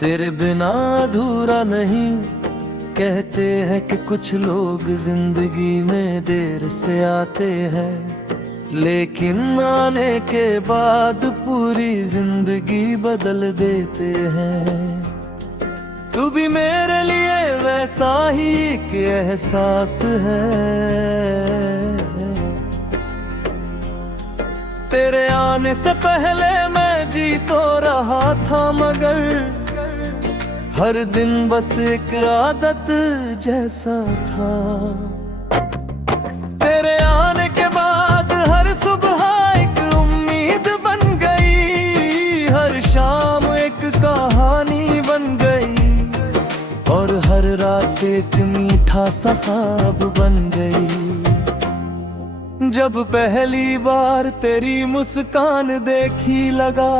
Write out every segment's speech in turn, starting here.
तेरे बिना अधूरा नहीं। कहते हैं कि कुछ लोग जिंदगी में देर से आते हैं, लेकिन आने के बाद पूरी जिंदगी बदल देते हैं। तू भी मेरे लिए वैसा ही एक एहसास है। तेरे आने से पहले मैं जी तो रहा था, मगर हर दिन बस एक आदत जैसा था। तेरे आने के बाद हर सुबह एक उम्मीद बन गई, हर शाम एक कहानी बन गई, और हर रात एक मीठा सा ख्वाब बन गई। जब पहली बार तेरी मुस्कान देखी, लगा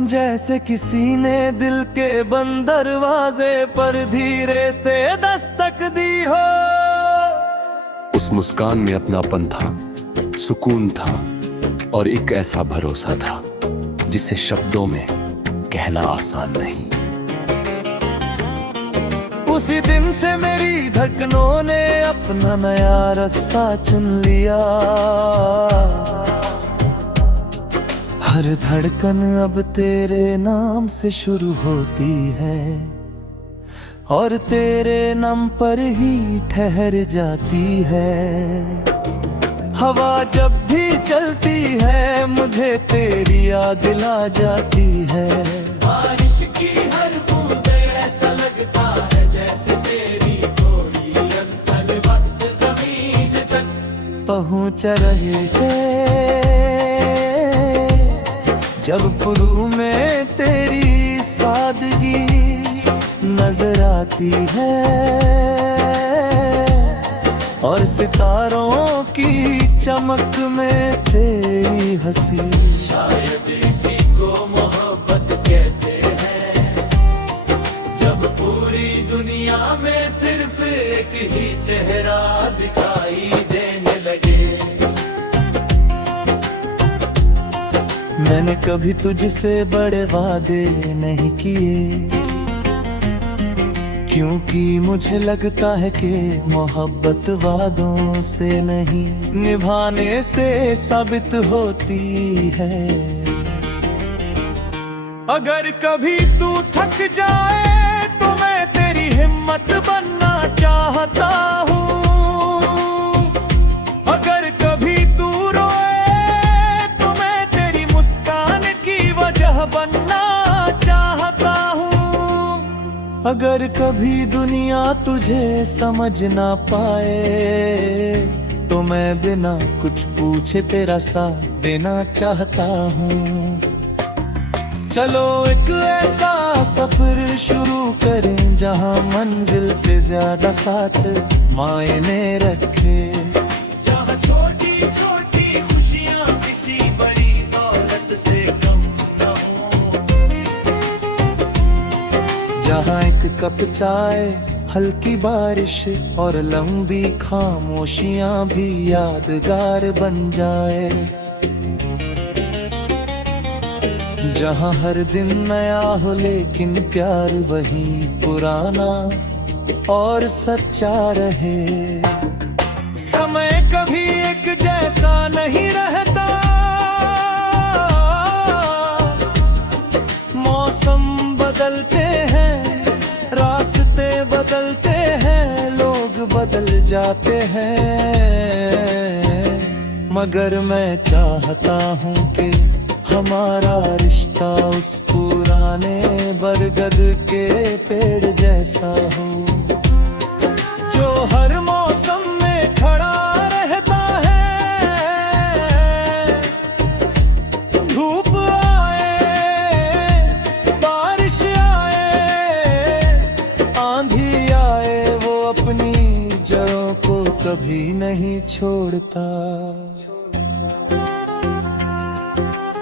जैसे किसी ने दिल के बंद दरवाजे पर धीरे से दस्तक दी हो। उस मुस्कान में अपनापन था, सुकून था, और एक ऐसा भरोसा था जिसे शब्दों में कहना आसान नहीं। उसी दिन से मेरी धड़कनों ने अपना नया रास्ता चुन लिया। हर धड़कन अब तेरे नाम से शुरू होती है, और तेरे नाम पर ही ठहर जाती है। हवा जब भी चलती है मुझे तेरी याद ला जाती है। बारिश की हर बूंद ऐसा लगता है जैसे तेरी कोई अंतल वक्त जमीन तक पहुँच रहे थे। जब पुरू में तेरी सादगी नजर आती है, और सितारों की चमक में तेरी हंसी। शायद इसी को मोहब्बत कहते हैं, जब पूरी दुनिया में सिर्फ एक ही चेहरा दिखाई देने लगे। मैंने कभी तुझसे बड़े वादे नहीं किए, क्योंकि मुझे लगता है कि मोहब्बत वादों से नहीं निभाने से साबित होती है। अगर कभी तू थक जाए तो मैं तेरी हिम्मत बनना चाहता हूँ। अगर कभी तू रोए तो मैं तेरी मुस्कान की वजह बनना चाहता हूँ। अगर कभी दुनिया तुझे समझ ना पाए तो मैं बिना कुछ पूछे तेरा साथ देना चाहता हूँ। चलो एक ऐसा सफर शुरू करें जहाँ मंजिल से ज्यादा साथ मायने रखे। जहाँ छोटी छोटी खुशियाँ किसी बड़ी दौलत से कम न हो। जहाँ एक कप चाय, हल्की बारिश और लंबी खामोशियाँ भी यादगार बन जाए। जहाँ हर दिन नया हो लेकिन प्यार वही पुराना और सच्चा रहे। समय कभी एक जैसा नहीं रहता, मौसम बदलते हैं, रास्ते बदलते हैं, लोग बदल जाते हैं, मगर मैं चाहता हूँ कि हमारा रिश्ता उस पुराने बरगद के पेड़ जैसा हो, जो हर मौसम में खड़ा रहता है। धूप आए, बारिश आए, आंधी आए, वो अपनी जड़ों को कभी नहीं छोड़ता।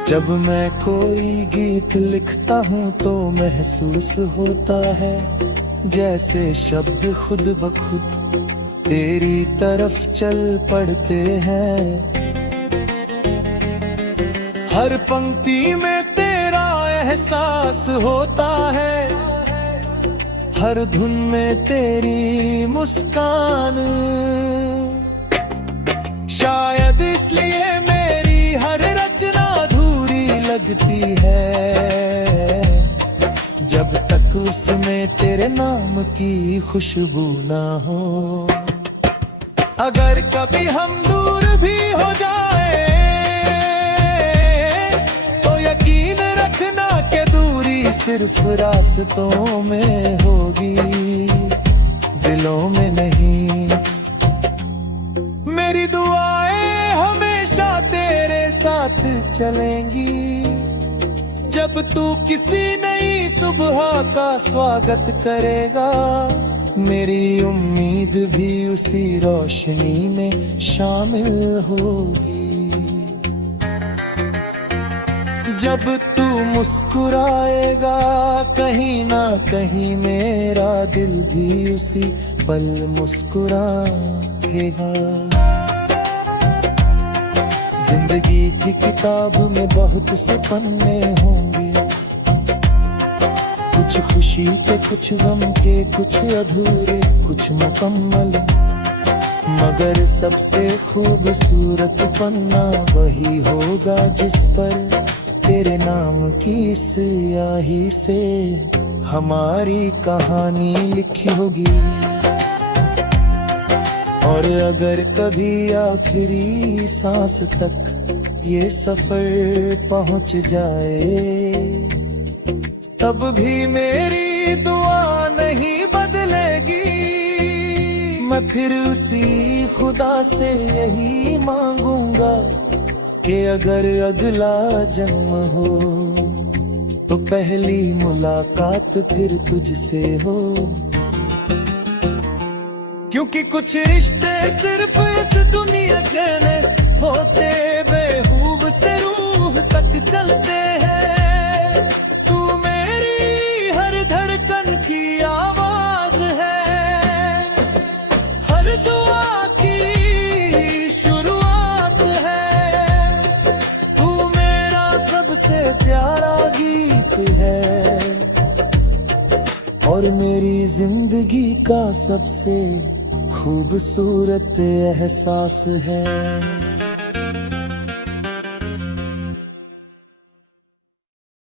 जब मैं कोई गीत लिखता हूँ तो महसूस होता है जैसे शब्द खुद ब खुद तेरी तरफ चल पड़ते हैं। हर पंक्ति में तेरा एहसास होता है हर धुन में तेरी मुस्कान। शायद इसलिए मेरी हर रचना अधूरी लगती है जब तक उसमें तेरे नाम की खुशबू ना हो। अगर कभी हम दूर भी हो जाए तो यकीन रखना कि दूरी सिर्फ रास्तों में होगी, दिलों में नहीं। मेरी दुआएं हमेशा तेरे साथ चलेंगी जब तू किसी नई सुबह का स्वागत करेगा। मेरी उम्मीद भी उसी रोशनी में शामिल होगी जब तू मुस्कुराएगा। कहीं ना कहीं मेरा दिल भी उसी पल मुस्कुराएगा। जिंदगी की किताब में बहुत से पन्ने होंगे, कुछ खुशी के कुछ गम के, कुछ अधूरे कुछ मुकम्मल, मगर सबसे खूबसूरत पन्ना वही होगा जिस पर तेरे नाम की स्याही से हमारी कहानी लिखी होगी। और अगर कभी आखिरी सांस तक ये सफर पहुंच जाए तब भी मेरी दुआ नहीं बदलेगी। मैं फिर उसी खुदा से यही मांगूंगा कि अगर अगला जन्म हो तो पहली मुलाकात फिर तुझसे हो। क्योंकि कुछ रिश्ते सिर्फ इस दुनिया के होते बेहूब से रूह तक चलते हैं। तू मेरी हर धड़कन की आवाज है, हर दुआ की शुरुआत है। तू मेरा सबसे प्यारा गीत है और मेरी जिंदगी का सबसे खूबसूरत एहसास है।